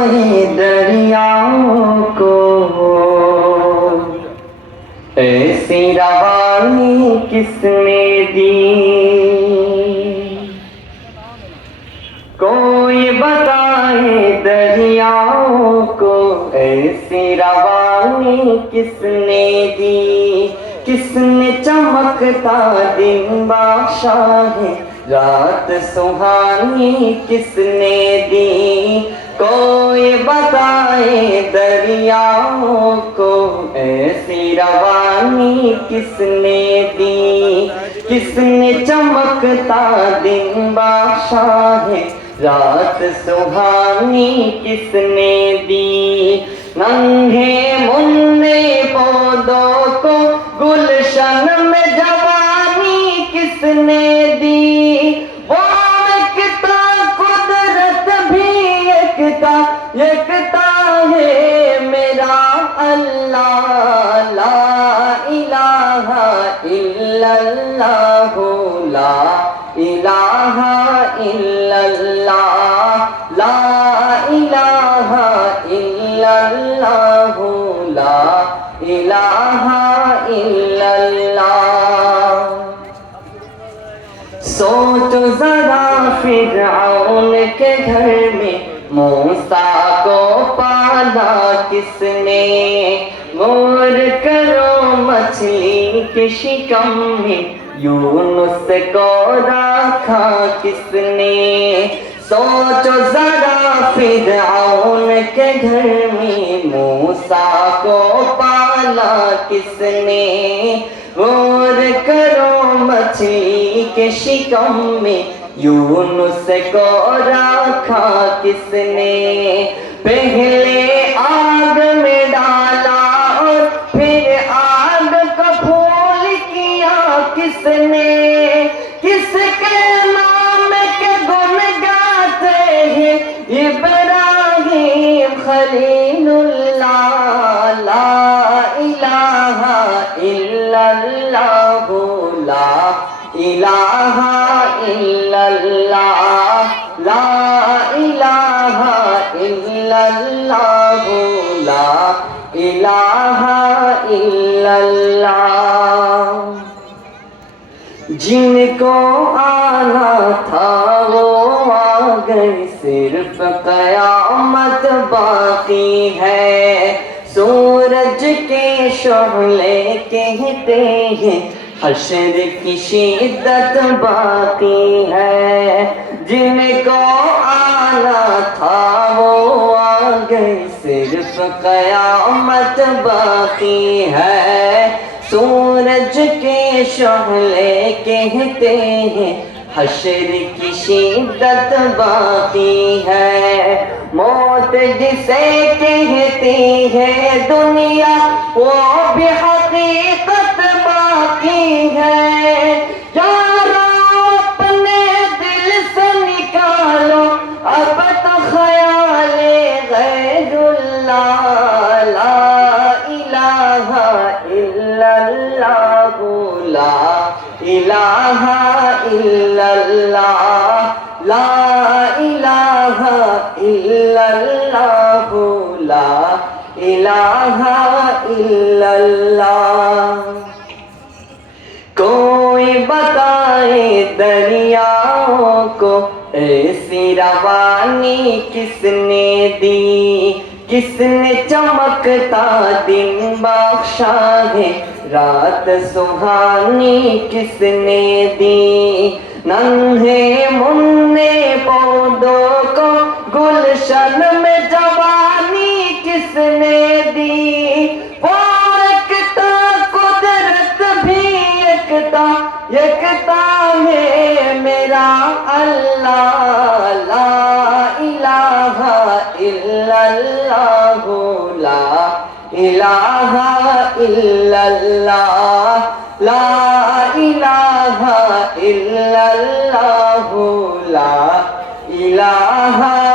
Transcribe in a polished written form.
बताए दरियाओं को ऐसी रवानी किसने दी। कोई बताए दरियाओं को ऐसी रवानी किसने दी। किसने चमकता दिन बादशाह रात सुहानी किसने दी। कोई बताए दरियाओं को ऐसी रवानी किसने दी। किसने चमकता दिन बादशाह रात सुहानी किसने दी। नन्हे मुन्ने पौधों को गुलशन में जवानी किसने दी। वो एकता कुदरत भी एकता है मेरा अल्लाह। ला इलाहा इल्लल्लाह ला इलाहा इल्लल्लाह ला इलाहा इल्लल्लाह ला इलाहा इल्लल्लाह। सोचो जरा फिरऔन के घर में मूसा को पाला किसने। मोर करो मछली के शिकम में यूनुस को रखा किसने। सोचो जरा फिरऔन के घर में मूसा को पाला किसने। और करो मछली के शिकम में यूनुस को रखा किसने। पहले आग में डाला और फिर आग का फूल किया किसने। किसके नाम के गुण गाते हैं इब्राहिम खलीलुल्लाह। ला इलाहा इल्लल्लाह ला इलाहा इल्लल्लाह ला इलाहा इल्लल्लाह ला इलाहा इल्लल्लाह। जिनको आना था वो आ गए सिर्फ क़यामत बाकी है। सूरज के शोले कहते हैं हश्र की शिद्दत बाकी है। जिनको आना था वो आ गए सिर्फ क़यामत बाकी है। सूरज के शोले कहते हैं हश्र की शिद्दत बाकी है। मौत जिसे कहती है दुनिया वो भी हकीकत बाकी है। यारो अपने दिल से निकालो अब तो ख़याले गैरुल्लाह। ला इलाहा इल्लल्लाह ला इलाहा इल्लल्लाह ला इलाहा इल्लल्लाह ला इलाहा इल्लल्लाह। कोई बताए दरियाओं को ऐसी रवानी किसने दी। किसने चमकता दिन बख्शा है रात सुहानी किसने दी। नन्हे मुन्ने पौधों को गुलशन में जवानी किसने दी। वो एकता कुदरत भी एकता है मेरा अल्लाह। ला इलाहा इल्लल्लाह ला इलाहा इल्लल्लाह ला इलाहा इल्लल्लाह ला इलाहा